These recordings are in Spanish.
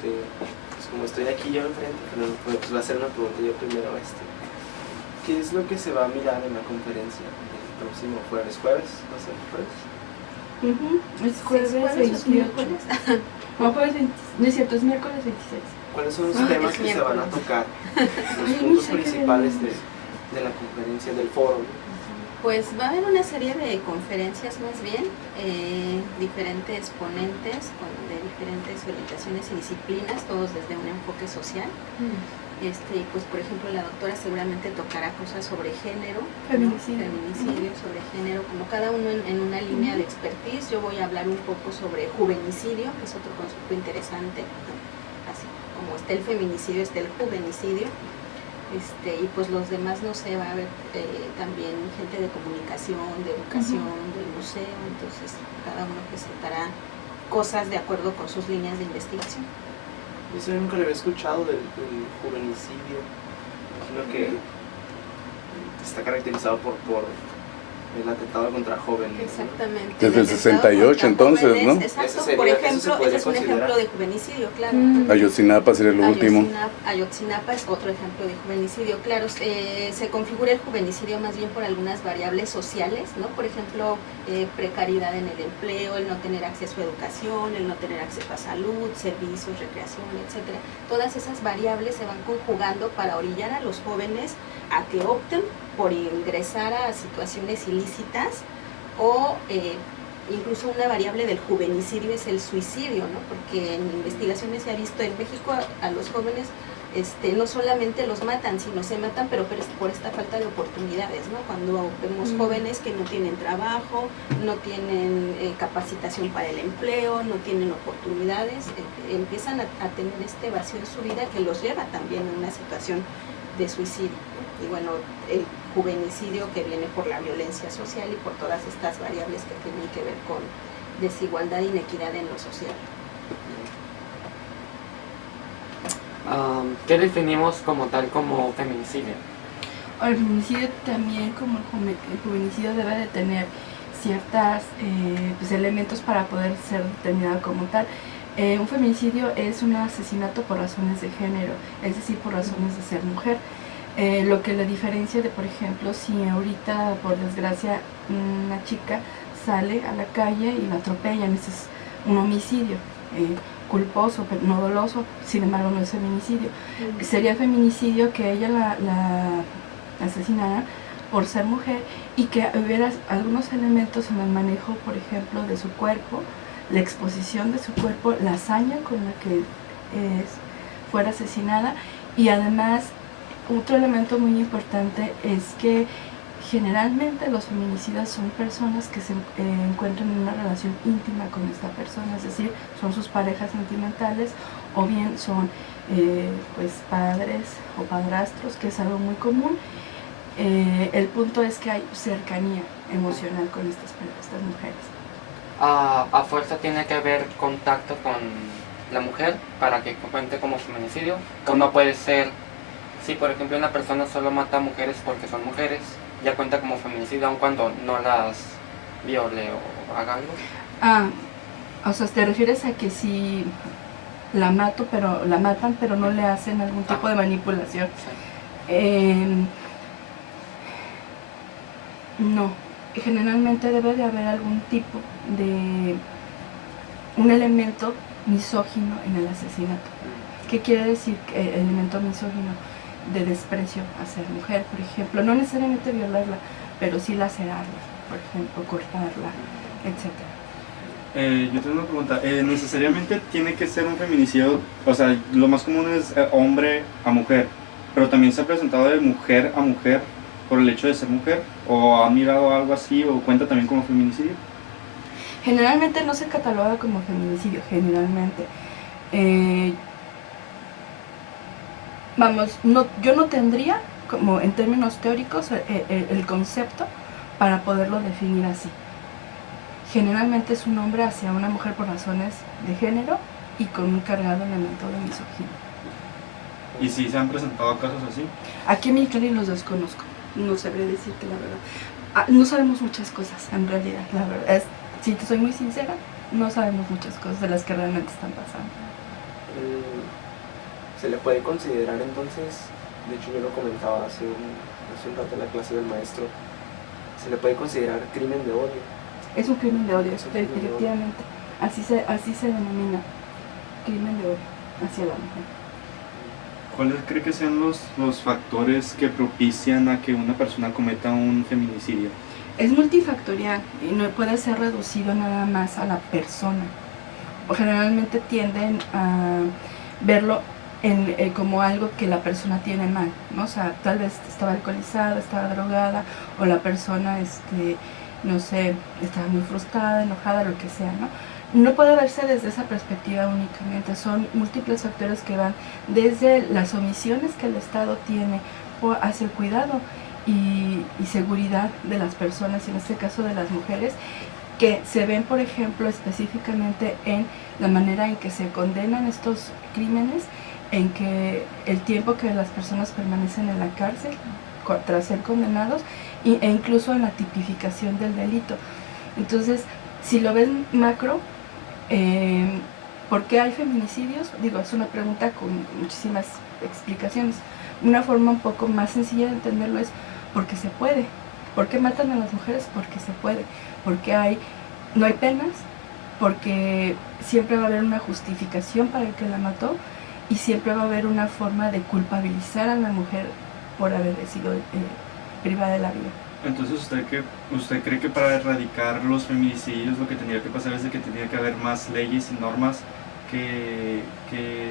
pues como estoy aquí yo enfrente, pues voy a hacer una pregunta yo primero. ¿Qué es lo que se va a mirar en la conferencia el próximo jueves? ¿Va a ser jueves? Es jueves 28. No, jueves 20, no es cierto, es miércoles 26. ¿Cuáles son los temas que se van a tocar? Los puntos principales de la conferencia, del foro. Pues va a haber una serie de conferencias más bien, diferentes ponentes de diferentes orientaciones y disciplinas, todos desde un enfoque social. Pues por ejemplo la doctora seguramente tocará cosas sobre género, feminicidio, sobre género, como cada uno en una línea de expertise. Yo voy a hablar un poco sobre juvenicidio, que es otro concepto interesante, así como está el feminicidio, está el juvenicidio. Y pues los demás, no sé, va a haber también gente de comunicación, de educación, del museo. Entonces cada uno presentará cosas de acuerdo con sus líneas de investigación. Yo nunca lo había escuchado del juvenicidio. Imagino que está caracterizado por el atentado contra jóvenes. Exactamente. Desde el 68 entonces, jóvenes, ¿no? Exacto, por ejemplo, ese es un ejemplo de juvenicidio, claro. Ayotzinapa sería el último. Ayotzinapa es otro ejemplo de juvenicidio, claro. Se configura el juvenicidio más bien por algunas variables sociales, ¿no? Por ejemplo, precariedad en el empleo, el no tener acceso a educación, el no tener acceso a salud, servicios, recreación, etcétera. Todas esas variables se van conjugando para orillar a los jóvenes a que opten por ingresar a situaciones ilícitas o incluso una variable del juvenicidio es el suicidio, ¿no? Porque en investigaciones se ha visto en México a los jóvenes no solamente los matan, sino se matan pero por esta falta de oportunidades, ¿no? Cuando vemos jóvenes que no tienen trabajo, no tienen capacitación para el empleo, no tienen oportunidades, empiezan a tener este vacío en su vida que los lleva también a una situación de suicidio. Y bueno, el juvenicidio que viene por la violencia social y por todas estas variables que tienen que ver con desigualdad e inequidad en lo social. ¿Qué definimos como tal como feminicidio? El feminicidio también, como el juvenicidio, debe de tener ciertos elementos para poder ser determinado como tal. Un feminicidio es un asesinato por razones de género, es decir, por razones de ser mujer. Lo que la diferencia de, por ejemplo, si ahorita, por desgracia, una chica sale a la calle y la atropellan, ese es un homicidio culposo, pero no doloso, sin embargo no es feminicidio. Sería feminicidio que ella la asesinara por ser mujer y que hubiera algunos elementos en el manejo, por ejemplo, de su cuerpo, la exposición de su cuerpo, la hazaña con la que fuera asesinada, y además otro elemento muy importante es que generalmente los feminicidas son personas que se encuentran en una relación íntima con esta persona, es decir, son sus parejas sentimentales o bien son pues padres o padrastros, que es algo muy común. El punto es que hay cercanía emocional con estas mujeres. A fuerza tiene que haber contacto con la mujer para que cuente como feminicidio, o no puede ser, si por ejemplo una persona solo mata a mujeres porque son mujeres, ya cuenta como feminicidio aun cuando no las viole o haga algo. O sea, ¿te refieres a que si la matan pero no le hacen algún tipo de manipulación? Sí. No, generalmente debe de haber algún tipo de un elemento misógino en el asesinato. ¿Qué quiere decir el elemento misógino? De desprecio hacia la mujer, por ejemplo, no necesariamente violarla, pero sí lacerarla, por ejemplo, cortarla, etc. Yo tengo una pregunta. ¿Necesariamente tiene que ser un feminicidio? O sea, lo más común es hombre a mujer, pero también se ha presentado de mujer a mujer por el hecho de ser mujer, o ha mirado algo así, o cuenta también como feminicidio. Generalmente no se cataloga como feminicidio, generalmente. Yo no tendría, como en términos teóricos, el concepto para poderlo definir así. Generalmente es un hombre hacia una mujer por razones de género y con un cargado elemento de misoginia. ¿Y si se han presentado casos así? Aquí en Mexicali los desconozco, no sabré decirte la verdad. No sabemos muchas cosas, en realidad, la verdad. Si te soy muy sincera, no sabemos muchas cosas de las que realmente están pasando. Se le puede considerar entonces, de hecho yo lo comentaba hace un rato en la clase del maestro, se le puede considerar crimen de odio. Es un crimen de odio, Es un crimen de odio. definitivamente. Así se denomina, crimen de odio hacia la mujer. ¿Cuáles cree que sean los factores que propician a que una persona cometa un feminicidio? Es multifactorial y no puede ser reducido nada más a la persona. O generalmente tienden a verlo como algo que la persona tiene mal, ¿no? O sea, tal vez estaba alcoholizada, estaba drogada, o la persona, no sé, estaba muy frustrada, enojada, lo que sea, ¿no? No puede verse desde esa perspectiva únicamente, son múltiples factores que van desde las omisiones que el Estado tiene hacia el cuidado y seguridad de las personas, y en este caso de las mujeres, que se ven, por ejemplo, específicamente en la manera en que se condenan estos crímenes, en que el tiempo que las personas permanecen en la cárcel tras ser condenados, e incluso en la tipificación del delito. Entonces, si lo ven macro, ¿por qué hay feminicidios? Digo, es una pregunta con muchísimas explicaciones. Una forma un poco más sencilla de entenderlo es porque se puede. ¿Por qué matan a las mujeres? Porque se puede. Porque no hay penas, porque siempre va a haber una justificación para el que la mató, y siempre va a haber una forma de culpabilizar a la mujer por haber sido privada de la vida. Entonces, ¿usted cree que para erradicar los feminicidios lo que tendría que pasar es de que tendría que haber más leyes y normas que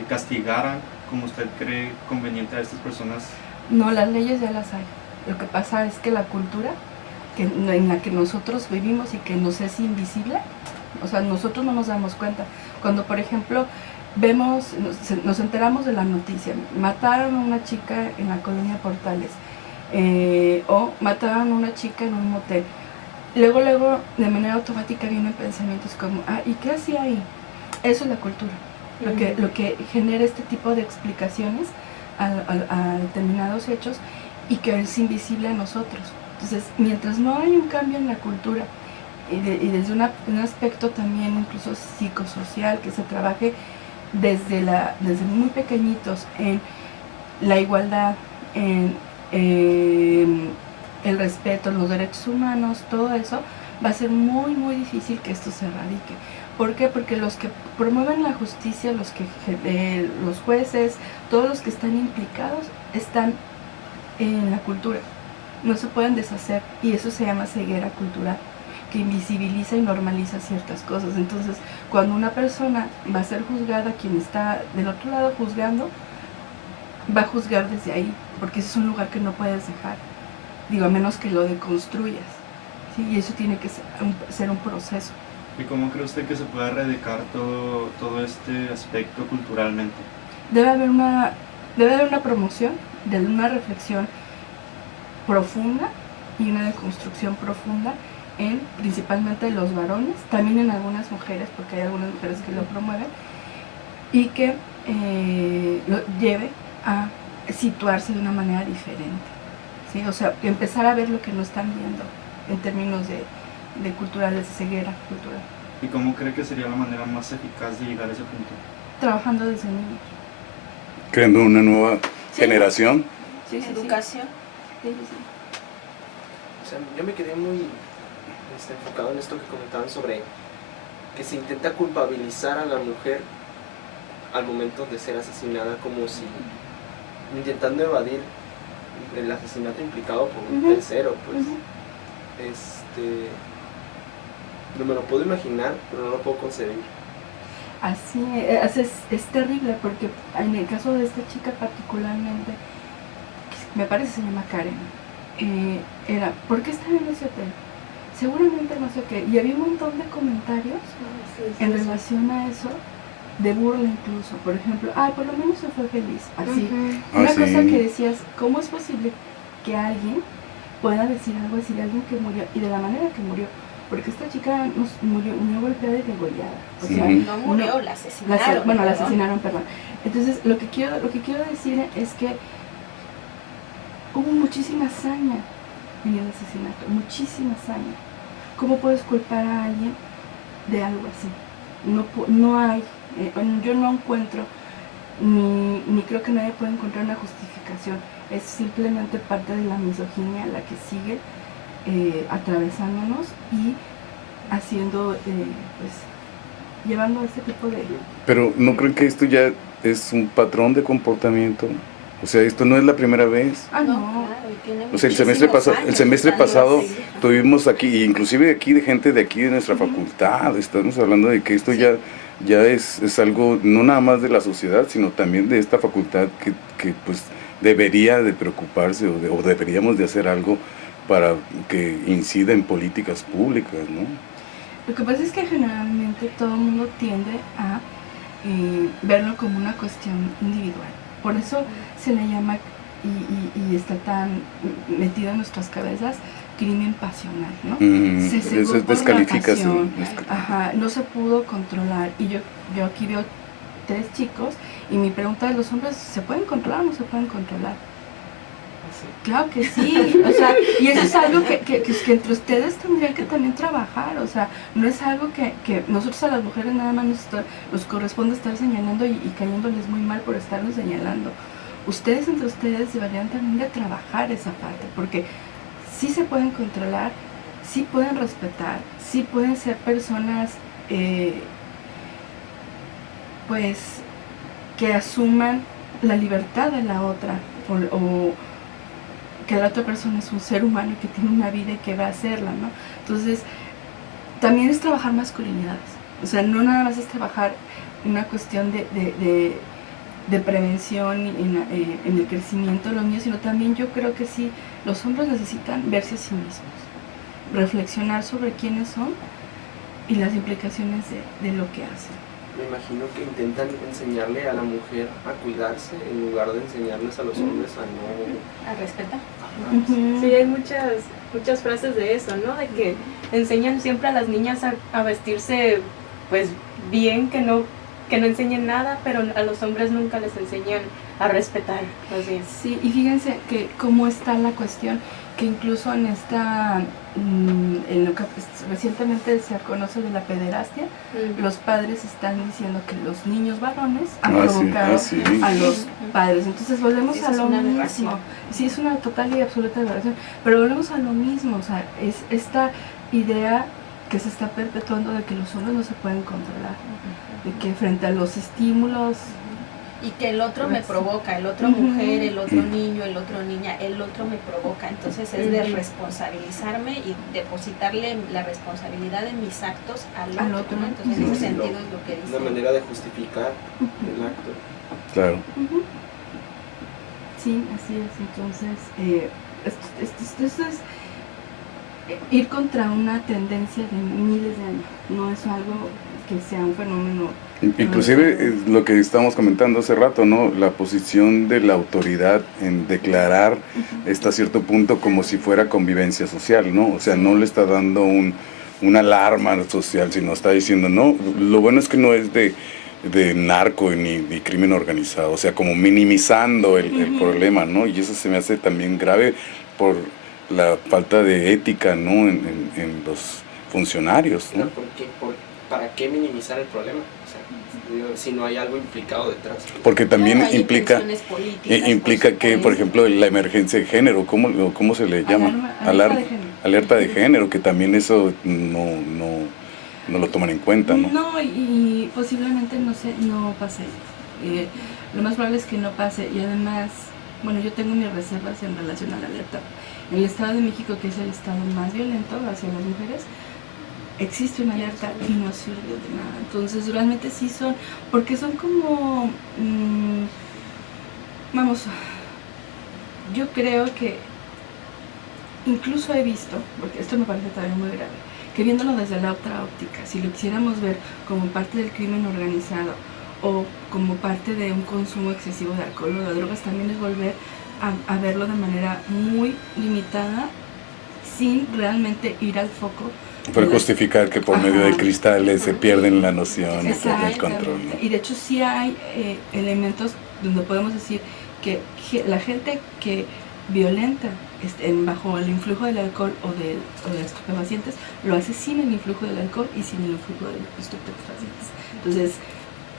castigaran, como usted cree conveniente, a estas personas? No, las leyes ya las hay. Lo que pasa es que la cultura en la que nosotros vivimos y que nos es invisible, o sea, nosotros no nos damos cuenta. Cuando, por ejemplo, nos enteramos de la noticia, mataron a una chica en la colonia Portales, o mataron a una chica en un motel. Luego, de manera automática vienen pensamientos como, ¿y qué hacía ahí? Eso es la cultura. Lo que genera este tipo de explicaciones a determinados hechos y que es invisible a nosotros. Entonces, mientras no hay un cambio en la cultura y desde un aspecto también incluso psicosocial, que se trabaje desde muy pequeñitos en la igualdad, en el respeto, los derechos humanos, todo eso, va a ser muy muy difícil que esto se erradique. ¿Por qué? Porque los que promueven la justicia, los jueces, todos los que están implicados, están en la cultura, no se pueden deshacer, y eso se llama ceguera cultural, que invisibiliza y normaliza ciertas cosas. Entonces, cuando una persona va a ser juzgada, quien está del otro lado juzgando, va a juzgar desde ahí, porque ese es un lugar que no puedes dejar, digo, a menos que lo deconstruyas, ¿sí? Y eso tiene que ser un proceso. ¿Y cómo cree usted que se puede erradicar todo este aspecto culturalmente? Debe haber una promoción, de una reflexión profunda y una deconstrucción profunda principalmente los varones, también en algunas mujeres, porque hay algunas mujeres que lo promueven, y que lo lleve a situarse de una manera diferente, ¿sí? O sea, empezar a ver lo que no están viendo en términos de culturales, de ceguera cultural. ¿Y cómo cree que sería la manera más eficaz de llegar a ese punto? Trabajando desde niños. Creando una nueva generación. Sí, sí, Educación. sí. Sí. O sea, yo me quedé muy enfocado en esto que comentaban sobre que se intenta culpabilizar a la mujer al momento de ser asesinada, como si intentando evadir el asesinato implicado por un tercero, pues. No me lo puedo imaginar, pero no lo puedo concebir. Así es terrible, porque en el caso de esta chica particularmente, me parece que se llama Karen, era, ¿por qué estaba en ese hotel? Seguramente no sé qué, y había un montón de comentarios en relación a eso, de burla incluso, por ejemplo, por lo menos se fue feliz, así. Una sí. cosa que decías, ¿cómo es posible que alguien pueda decir algo así de alguien que murió, y de la manera que murió? Porque esta chica murió golpeada y degollada. O sea, No murió, la asesinaron. La asesinaron, perdón. Entonces, lo que quiero decir es que hubo muchísima hazaña en el asesinato, muchísima hazaña. ¿Cómo puedes culpar a alguien de algo así? No hay, yo no encuentro ni creo que nadie pueda encontrar una justificación. Es simplemente parte de la misoginia la que sigue atravesándonos y haciendo, pues, llevando a este tipo de... Pero ¿no creen que esto ya es un patrón de comportamiento? O sea, esto no es la primera vez. Ah, no. Claro, y tiene O sea, muchísimos el semestre años pasado dándose. tuvimos aquí, inclusive aquí de gente de aquí de nuestra facultad, estamos hablando de que esto ya es algo no nada más de la sociedad, sino también de esta facultad que pues debería de preocuparse o deberíamos de hacer algo para que incida en políticas públicas, ¿no? Lo que pasa es que generalmente todo el mundo tiende a verlo como una cuestión individual. Por eso se le llama, y está tan metido en nuestras cabezas, crimen pasional, ¿no? Se cegó Eso es por la descalificación. pasión. Ajá, no se pudo controlar. Y yo aquí veo 3 chicos, y mi pregunta es, ¿los hombres se pueden controlar o no se pueden controlar? Claro que sí, o sea, y eso es algo que entre ustedes tendrían que también trabajar, o sea, no es algo que nosotros a las mujeres nada más nos corresponde estar señalando y cayéndoles muy mal por estarnos señalando. Ustedes entre ustedes deberían también de trabajar esa parte, porque sí se pueden controlar, sí pueden respetar, sí pueden ser personas, pues, que asuman la libertad de la otra, o que la otra persona es un ser humano que tiene una vida y que va a hacerla, ¿no? Entonces, también es trabajar masculinidades. O sea, no nada más es trabajar una cuestión de prevención en el crecimiento de los niños, sino también yo creo que sí, los hombres necesitan verse a sí mismos, reflexionar sobre quiénes son y las implicaciones de lo que hacen. Me imagino que intentan enseñarle a la mujer a cuidarse en lugar de enseñarles a los hombres a no... A respetar. Ujú. Sí, hay muchas frases de eso, ¿no? De que enseñan siempre a las niñas a vestirse, pues, bien, que no enseñen nada, pero a los hombres nunca les enseñan a respetar, más bien. Sí, y fíjense que cómo está la cuestión, que incluso en esta, en lo que recientemente se conoce de la pederastia, los padres están diciendo que los niños varones han provocado sí. a los padres. Entonces volvemos Sí, a es lo una mismo. aberración. Sí, es una total y absoluta aberración, pero volvemos a lo mismo, o sea, es esta idea que se está perpetuando de que los hombres no se pueden controlar, de que frente a los estímulos... Y que el otro me provoca, el otro Ujú. mujer, el otro niño, el otro niña, el otro me provoca. Entonces es de responsabilizarme y depositarle la responsabilidad de mis actos al otro, ¿no? Entonces en Ujú. ese sentido es lo que dice. Una manera de justificar el acto. Claro. Ujú. Sí, así es. Entonces, esto es ir contra una tendencia de miles de años. No es algo que sea un fenómeno. Inclusive lo que estábamos comentando hace rato, ¿no? La posición de la autoridad en declarar hasta cierto punto como si fuera convivencia social, ¿no? O sea, no le está dando una alarma social, sino está diciendo, no, lo bueno es que no es de narco ni crimen organizado, o sea, como minimizando el problema, ¿no? Y eso se me hace también grave por la falta de ética, ¿no? En los funcionarios, ¿no? ¿Para qué minimizar el problema? O sea, si no hay algo implicado detrás. Porque también Claro, hay implica intenciones políticas, implica que, por ejemplo, la emergencia de género, ¿cómo se le llama? Alerta de género, que también eso no lo toman en cuenta, ¿no? No, y posiblemente no pase. Lo más probable es que no pase. Y además, bueno, yo tengo mis reservas en relación a la alerta. En el Estado de México, que es el estado más violento hacia las mujeres, existe una alerta y no sirve de nada. Entonces realmente sí son, porque son como, vamos, yo creo que incluso he visto, porque esto me parece todavía muy grave, que viéndolo desde la otra óptica, si lo quisiéramos ver como parte del crimen organizado o como parte de un consumo excesivo de alcohol o de drogas, también es volver a verlo de manera muy limitada, sin realmente ir al foco. Para justificar que por medio de cristales se pierden la noción y pierde el control, ¿no? Y de hecho sí hay elementos donde podemos decir que la gente que violenta bajo el influjo del alcohol o de estupefacientes, lo hace sin el influjo del alcohol y sin el influjo de los estupefacientes. Entonces,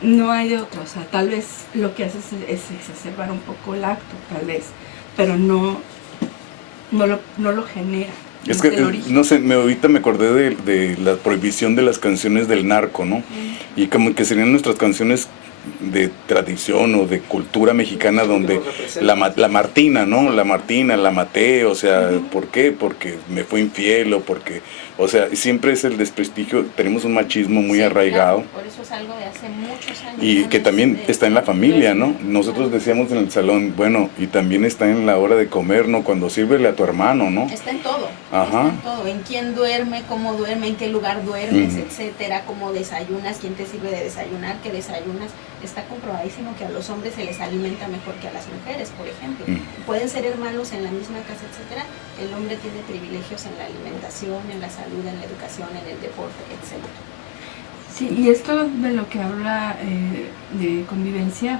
no hay de otra, o sea, tal vez lo que haces es exacerbar un poco el acto, tal vez, pero no lo genera. Es no que, es el origen. no sé, ahorita me acordé de la prohibición de las canciones del narco, ¿no? Y como que serían nuestras canciones de tradición o de cultura mexicana donde la Martina, ¿no? La Martina, la maté, o sea, ¿por qué? Porque me fue infiel o porque, o sea, siempre es el desprestigio, tenemos un machismo muy Sí, arraigado. claro, por eso es algo de hace muchos años. Y ¿no? que No también es está en la familia, ¿no? Nosotros decíamos en el salón, bueno, y también está en la hora de comer, ¿no? Cuando sírvele a tu hermano, ¿no? Está en todo. Ajá. Está en todo. En quién duerme, cómo duerme, en qué lugar duermes, Ujú. etcétera, cómo desayunas, quién te sirve de desayunar, qué desayunas. Está comprobadísimo que a los hombres se les alimenta mejor que a las mujeres, por ejemplo. Pueden ser hermanos en la misma casa, etcétera. El hombre tiene privilegios en la alimentación, en la salud, en la educación, en el deporte, etcétera. Sí, y esto de lo que habla de convivencia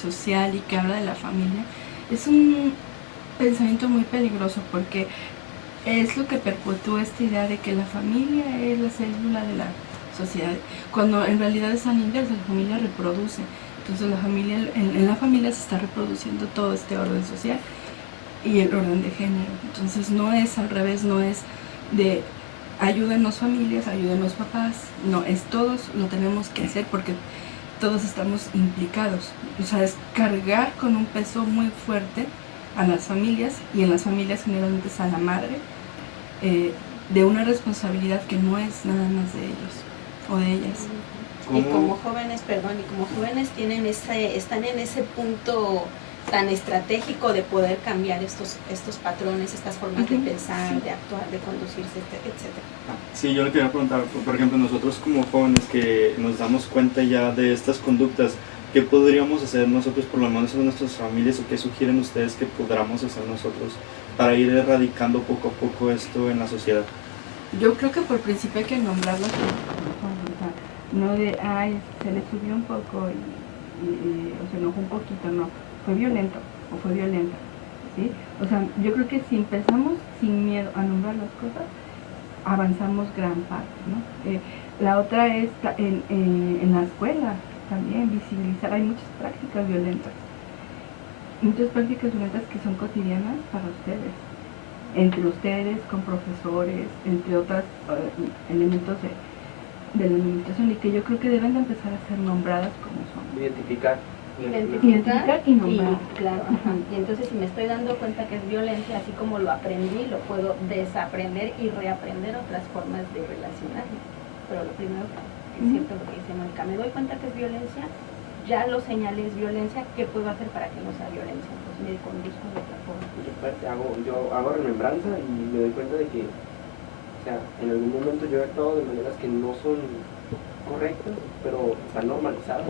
social y que habla de la familia, es un pensamiento muy peligroso porque es lo que perpetúa esta idea de que la familia es la célula de la sociedad, cuando en realidad es al inverso, la familia reproduce. Entonces la familia, en la familia se está reproduciendo todo este orden social y el orden de género. Entonces no es al revés, no es de ayúdenos familias, ayúdenos papás, no, es todos lo tenemos que hacer porque todos estamos implicados. O sea, es cargar con un peso muy fuerte a las familias, y en las familias generalmente es a la madre, de una responsabilidad que no es nada más de ellos o de ellas. Y como jóvenes, están en ese punto tan estratégico de poder cambiar estos patrones, estas formas de pensar, de actuar, de conducirse, etcétera. Sí, yo le quería preguntar, por ejemplo, nosotros como jóvenes que nos damos cuenta ya de estas conductas, ¿qué podríamos hacer nosotros, por lo menos en nuestras familias, o qué sugieren ustedes que podamos hacer nosotros para ir erradicando poco a poco esto en la sociedad? Yo creo que por principio hay que nombrarlo así, no de, ay, se le subió un poco o se enojó un poquito, no, fue violento o fue violenta, ¿sí? O sea, yo creo que si empezamos sin miedo a nombrar las cosas, avanzamos gran parte, ¿no? La otra es en la escuela también visibilizar, hay muchas prácticas violentas que son cotidianas para ustedes, entre ustedes, con profesores, entre otros elementos de la administración, y que yo creo que deben de empezar a ser nombradas como son. Identificar y nombrar. Claro, ajá. Y entonces si me estoy dando cuenta que es violencia, así como lo aprendí, lo puedo desaprender y reaprender otras formas de relacionarme. Pero lo primero que es cierto lo que dice Mónica, me doy cuenta que es violencia, ya lo señalé, es violencia, ¿qué puedo hacer para que no sea violencia? Entonces me conduzco de otra forma. yo hago remembranza y me doy cuenta de que, o sea, en algún momento yo he actuado de maneras que no son correctas, pero están normalizadas.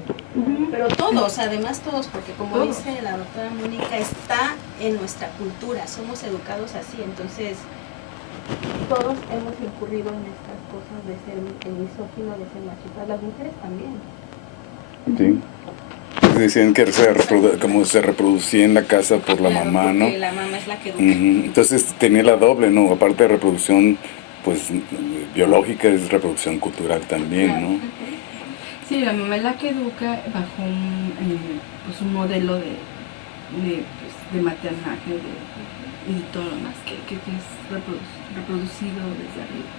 Pero todos, además todos, porque como Todos. dice la doctora Mónica, está en nuestra cultura, somos educados así, entonces todos hemos incurrido en estas cosas de ser misógino, de ser machista, las mujeres también. Sí. Decían que como se reproducía en la casa por la Claro, mamá, ¿no? porque la mamá es la que educa. Entonces tenía la doble, ¿no? Aparte de reproducción, pues, biológica, es reproducción cultural también, ¿no? Sí, la mamá es la que educa bajo un modelo de maternaje y todo lo más que es reproducido desde arriba.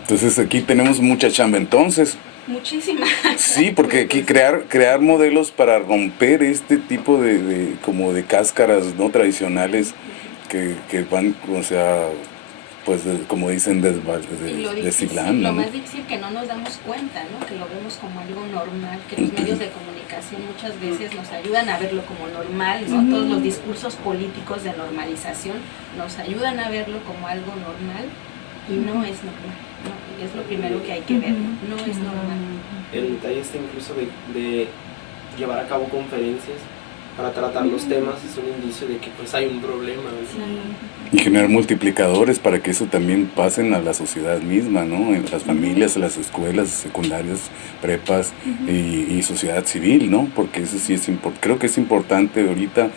Entonces aquí tenemos mucha chamba entonces. Muchísima. Sí, porque aquí crear modelos para romper este tipo como de cáscaras no tradicionales que van, o sea, pues como dicen, Y lo deshilando. lo más difícil que no nos damos cuenta, ¿no? Que lo vemos como algo normal, que los medios de comunicación muchas veces nos ayudan a verlo como normal, ¿no? Todos los discursos políticos de normalización nos ayudan a verlo como algo normal y no es normal, ¿no? Y es lo primero que hay que ver, no es normal. El detalle está incluso de llevar a cabo conferencias para tratar los temas, es un indicio de que pues hay un problema, ¿no? Y generar multiplicadores para que eso también pasen a la sociedad misma, ¿no? En las familias, en las escuelas secundarias, prepas y sociedad civil, ¿no? Porque eso sí creo que es importante ahorita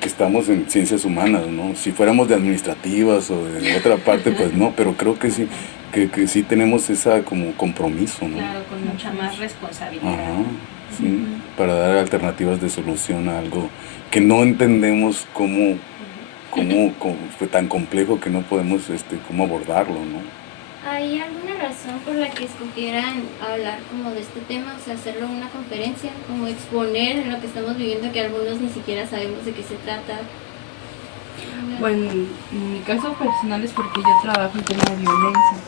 que estamos en ciencias humanas, ¿no? Si fuéramos de administrativas o de otra parte, pues no, pero creo que sí, que sí tenemos esa como compromiso, ¿no? Claro, con mucha más responsabilidad. Ajá, sí, para dar alternativas de solución a algo que no entendemos cómo fue tan complejo que no podemos cómo abordarlo, ¿no? ¿Hay alguna razón por la que escogieran hablar como de este tema, o sea, hacerlo en una conferencia, como exponer lo que estamos viviendo, que algunos ni siquiera sabemos de qué se trata? Bueno, en mi caso personal es porque yo trabajo en tema de violencia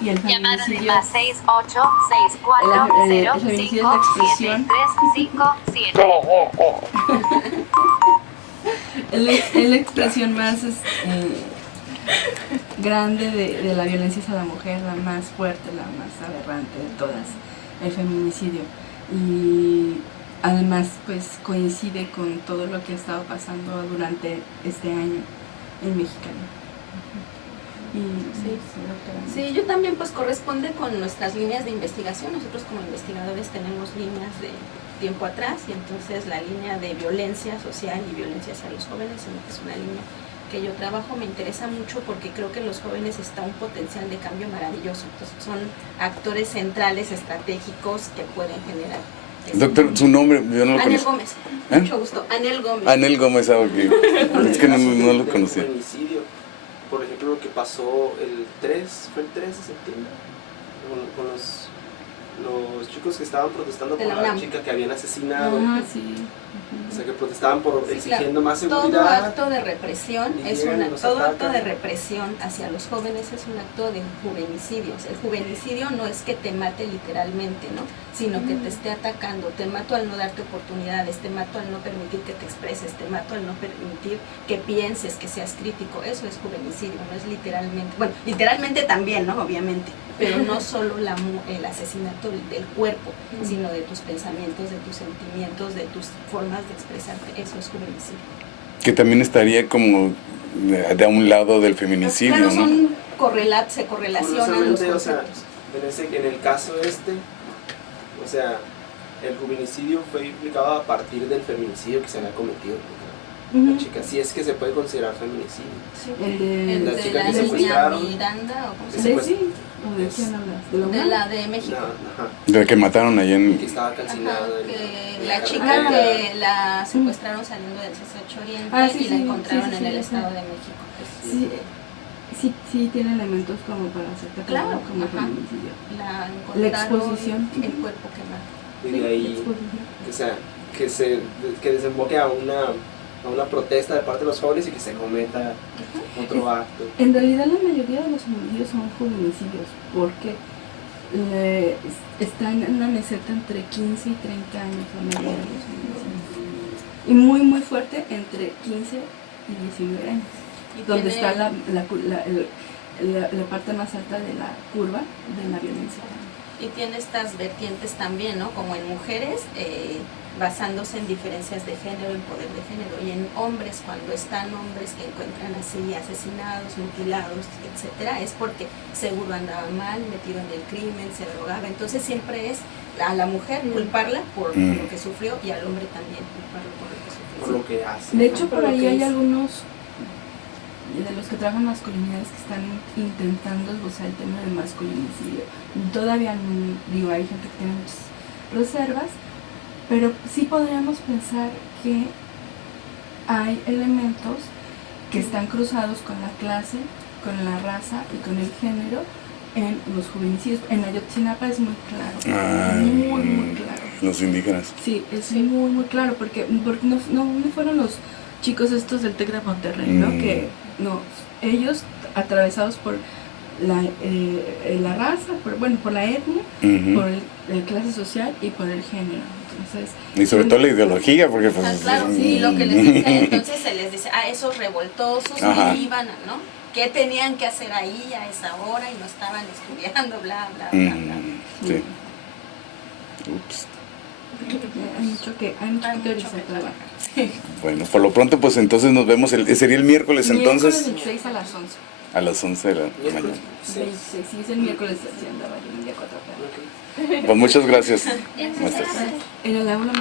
y el feminicidio. Llamada 6864 el feminicidio es la expresión. 07357. Es la expresión más grande de la violencia hacia la mujer, la más fuerte, la más aberrante de todas, el feminicidio. Y además pues coincide con todo lo que ha estado pasando durante este año en México. Sí, yo también pues corresponde con nuestras líneas de investigación. Nosotros como investigadores tenemos líneas de tiempo atrás y entonces la línea de violencia social y violencia hacia los jóvenes es una línea que yo trabajo, me interesa mucho porque creo que en los jóvenes está un potencial de cambio maravilloso. Entonces son actores centrales, estratégicos que pueden generar. Doctor, su nombre, yo no lo Anel conozco. Gómez, ¿Eh? mucho gusto, Anel Gómez. Anel Gómez, es que no lo conocía. Feminicidio, por ejemplo, lo que pasó el 3 de septiembre, con los chicos que estaban protestando De por la la UNAM. chica que habían asesinado. Ah, sí. O sea, que protestaban por Sí, exigiendo más Todo seguridad. acto de represión y es llegan y una, los todo acto atacan. de represión hacia los jóvenes es un acto de juvenicidio. El juvenicidio no es que te mate literalmente, ¿no? Sino que te esté atacando. Te mato al no darte oportunidades, te mato al no permitir que te expreses, te mato al no permitir que pienses, que seas crítico. Eso es juvenicidio, no es literalmente. Bueno, literalmente también, ¿no? Obviamente, pero no solo el asesinato del cuerpo, sino de tus pensamientos, de tus sentimientos, de tus formas de expresarte. Eso es juvenicidio. Que también estaría como de un lado del feminicidio, Claro, ¿no? se correlacionan los Curiosamente, o sea, conceptos. en el caso o sea, el juvenicidio fue implicado a partir del feminicidio que se había cometido contra la chica. Si es que se puede considerar feminicidio. El de El la de chica la que niña secuestraron. Miranda, ¿o cómo se Ese llama? pues- ¿Sí? ¿O de quién hablas? ¿De la De UNAM? la de México. Ajá, De la que mataron allá y en... que estaba Ajá, calcinada. que la chica Ah. que la secuestraron saliendo del CCH Oriente Ah, sí, y la sí, encontraron sí, en el sí, Estado sí. de México. Pues, Sí, tiene elementos como para hacer Claro, como ajá. feminicidio. la La encontraron exposición. el cuerpo quemado. Y Sí, de ahí, exposición. o sea, que desemboque a una protesta de parte de los jóvenes y que se cometa otro acto. En realidad la mayoría de los feminicidios son feminicidios porque están en una meseta entre 15 y 30 años la mayoría de los feminicidios. Y muy muy fuerte entre 15 y 19 años, Y donde tiene- está la parte más alta de la curva de la violencia. Y tiene estas vertientes también, ¿no? Como en mujeres, basándose en diferencias de género, en poder de género, y en hombres, cuando están hombres que encuentran así asesinados, mutilados, etcétera, es porque seguro andaba mal, metido en el crimen, se drogaba. Entonces siempre es a la mujer culparla por lo que sufrió y al hombre también culparlo por lo que sufrió. Por lo que hace. De hecho, Por por lo ahí que hay hizo. algunos de los que trabajan masculinidades que están intentando esbozar el tema del masculinicidio. Todavía no, digo, hay gente que tiene muchas reservas, pero sí podríamos pensar que hay elementos que están cruzados con la clase, con la raza y con el género en los juvenicidios. En Ayotzinapa es muy claro, muy claro. Los indígenas. Sí, es muy claro, porque no fueron los chicos estos del TEC de Monterrey, ¿no? Que no, ellos atravesados por la raza, por la etnia, por la clase social y por el género. Entonces, Y sobre todo la ideología, porque pues... Ah, claro, sí, lo que les dice, entonces se les dice, esos revoltosos Ajá. que iban, ¿no? ¿Qué tenían que hacer ahí a esa hora y no estaban estudiando, bla, bla, bla, bla? Sí. Ups. hay mucho que Hay mucho teorizar que todavía. trabajar. Bueno, por lo pronto pues entonces nos vemos, sería el miércoles entonces, Miércoles 26 a las 11. a las 11 de la Miércoles, mañana. sí. 26, sí, es el miércoles, sí andaba yo el día 4. Pues muchas gracias. En maestras. En el aula